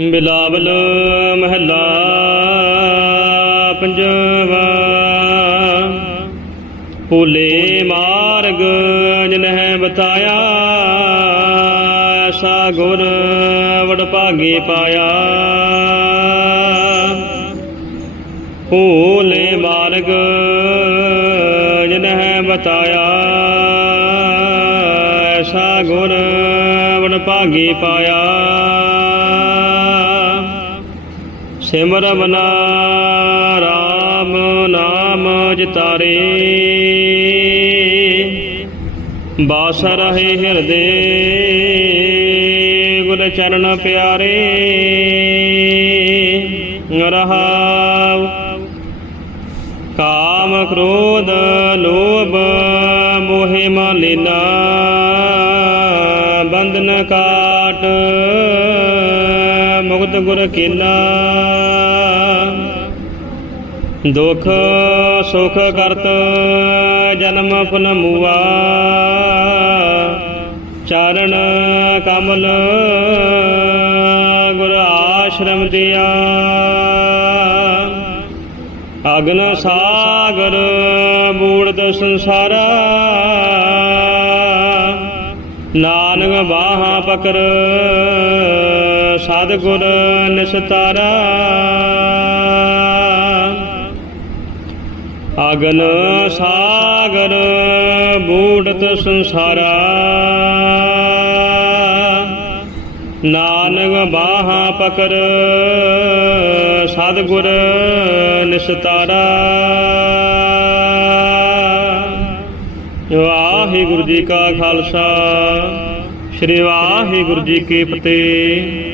ਬਿਲਾਵਲ ਮਹੱਲਾ ਪੰਜਵਾ। ਭੁਲੇ ਮਾਰਗ ਜਿਨਹਿ ਬਤਾਇਆ ਐਸਾ ਗੁਰ ਵਡਭਾਗੀ ਪਾਇਆ। ਭੁਲੇ ਮਾਰਗ ਜਿਨਹਿ ਬਤਾਇਆ ਐਸਾ ਗੁਰ ਵਡਭਾਗੀ ਪਾਇਆ। ਸਿਮਰ ਮਨਾ, ਰਾਮ ਨਾਮ ਜਿਤਾਰੇ। ਬਾਸ ਰਹੇ ਹਿਰਦੇ, ਗੁਰ ਚਰਨ ਪਿਆਰੇ। ਰਹਾਉ ਕਾਮ ਕ੍ਰੋਧ, ਲੋਭ, ਮੋਹਿ ਮਲਿਨਾ। ਬੰਧਨ ਕਾਟ, ਮੁਕਤ ਗੁਰ ਕੀਨਾ। ਦੁਖ ਸੁਖ ਕਰਤ ਜਨਮ ਪੁਨ ਚਰਨ ਕਮਲ ਗੁਰ ਆਸ਼ਰਮ ਦਿਆ। ਅਗਨ ਸਾਗਰ ਬੂੜਤ ਸੰਸਾਰਾ। ਨਾਨਕ ਬਾਹਾਂ ਪਕਰ ਸਤਿਗੁਰ ਨਿਸਤਾਰਾ। ਅਗਨ ਸਾਗਰ ਬੂੜਤ ਸੰਸਾਰਾ। ਨਾਨਕ ਬਾਹਾਂ ਪਕਰ ਸਤਿਗੁਰ ਨਿਸਤਾਰਾ। ਵਾਹਿਗੁਰੂ ਜੀ ਕਾ ਖਾਲਸਾ, ਸ੍ਰੀ ਵਾਹਿਗੁਰੂ ਜੀ ਕੀ ਫਤਿਹ।